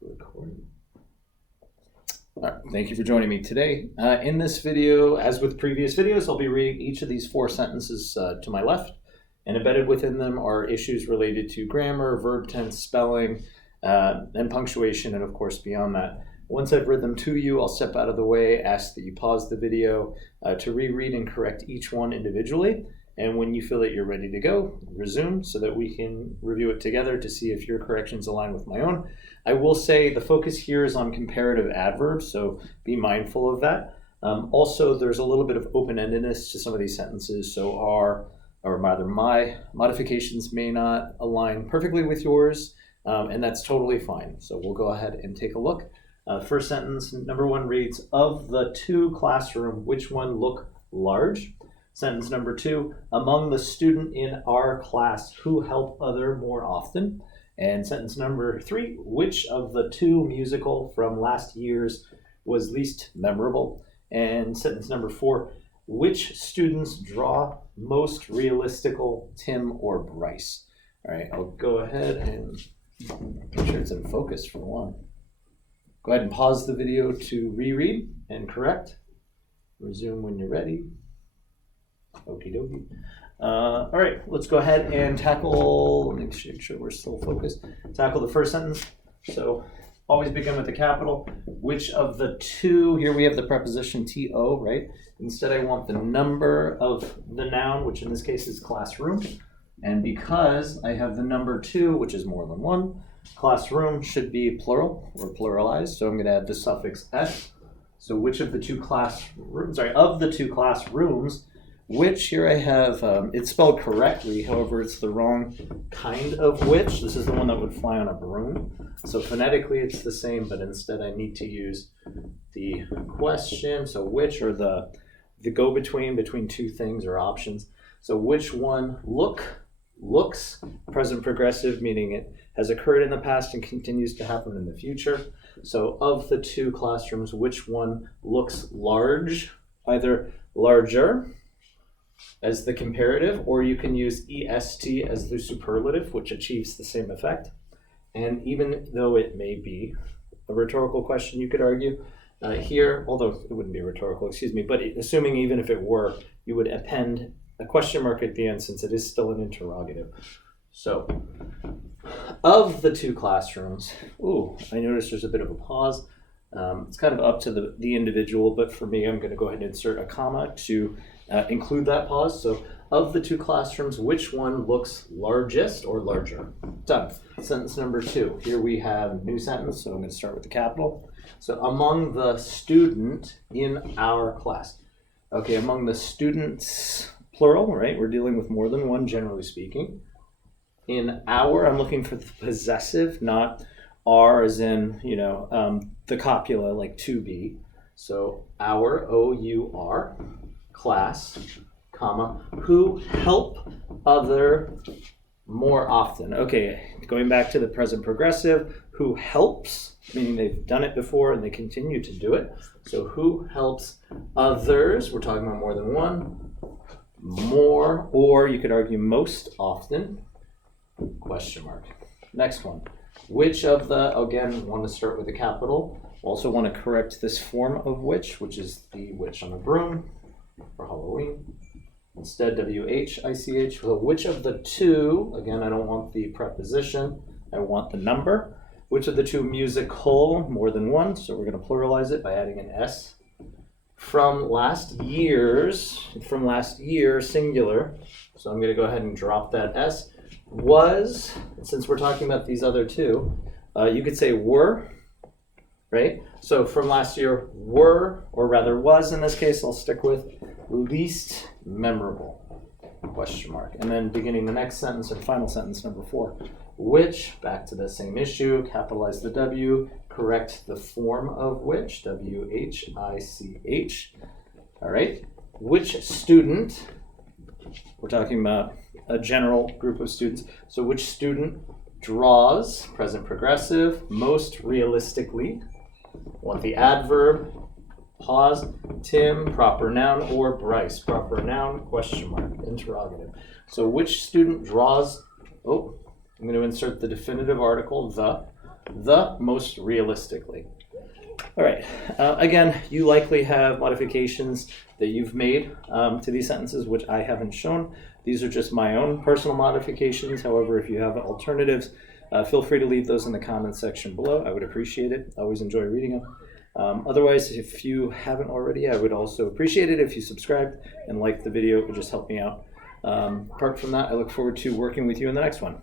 Recording. All right, thank you for joining me today. In this video, as with previous videos, I'll be reading each of these 4 sentences to my left, and embedded within them are issues related to grammar, verb tense, spelling, and punctuation, and of course beyond that. Once I've read them to you, I'll step out of the way, ask that you pause the video to reread and correct each one individually. And when you feel that you're ready to go, resume so that we can review it together to see if your corrections align with my own. I will say the focus here is on comparative adverbs, so be mindful of that. Also, there's a little bit of open-endedness to some of these sentences, so my modifications may not align perfectly with yours, and that's totally fine. So we'll go ahead and take a look. First sentence, number 1 reads, of the 2 classroom, which one look large? Sentence number 2, among the student in our class who help other more often. And sentence number 3, which of the 2 musical from last year's was least memorable? And sentence number 4, which students draw most realistical, Tim or Bryce? All right, I'll go ahead and make sure it's in focus for one. Go ahead and pause the video to reread and correct. Resume when you're ready. Okie dokie. All right, let's go ahead and tackle, make sure we're still focused. Tackle the first sentence. So always begin with the capital. Which of the 2, here we have the preposition to, right? Instead I want the number of the noun, which in this case is classroom. And because I have the number 2, which is more than 1, classroom should be plural or pluralized. So I'm going to add the suffix s. So which of the 2 classrooms, of the 2 classrooms, which here I have, it's spelled correctly, however it's the wrong kind of which. This is the one that would fly on a broom. So phonetically it's the same, but instead I need to use the question. So which, or the go-between between 2 things or options. So which one looks, present progressive, meaning it has occurred in the past and continues to happen in the future. So of the 2 classrooms, which one looks large, either larger as the comparative, or you can use est as the superlative, which achieves the same effect. And even though it may be a rhetorical question, you could argue here, although it wouldn't be rhetorical, but assuming even if it were, you would append a question mark at the end since it is still an interrogative. So, of the 2 classrooms, I noticed there's a bit of a pause. It's kind of up to the individual, but for me, I'm going to go ahead and insert a comma to include that pause. So, of the 2 classrooms, which one looks largest or larger? Done. Sentence number 2. Here we have new sentence, so I'm going to start with the capital. So, among the student in our class. Okay, among the students, plural, right? We're dealing with more than one, generally speaking. In our, I'm looking for the possessive, not are as in, the copula, like to be. So our, O-U-R, class, comma, who help other more often. Okay, going back to the present progressive, who helps, meaning they've done it before and they continue to do it. So who helps others, we're talking about more than one, more, or you could argue most often, question mark. Next one. Which of the, again, want to start with a capital. Also want to correct this form of which is the witch on a broom for Halloween. Instead, W-H-I-C-H. So which of the 2, again, I don't want the preposition, I want the number. Which of the 2 musical, more than one, so we're going to pluralize it by adding an S. From last year, singular, so I'm going to go ahead and drop that S. Was, since we're talking about these other 2, you could say were, right? So from last year, were, or rather was in this case, I'll stick with least memorable, question mark. And then beginning the next sentence and final sentence, number 4, which, back to the same issue, capitalize the W, correct the form of which, W-H-I-C-H, all right? Which student, we're talking about a general group of students. So which student draws, present progressive, most realistically? Want the adverb, pause, Tim, proper noun, or Bryce, proper noun, question mark, interrogative. So which student draws, I'm going to insert the definitive article, the, the most realistically. All right. Again, you likely have modifications that you've made to these sentences, which I haven't shown. These are just my own personal modifications. However, if you have alternatives, feel free to leave those in the comments section below. I would appreciate it. I always enjoy reading them. Otherwise, if you haven't already, I would also appreciate it if you subscribed and liked the video. It would just help me out. Apart from that, I look forward to working with you in the next one.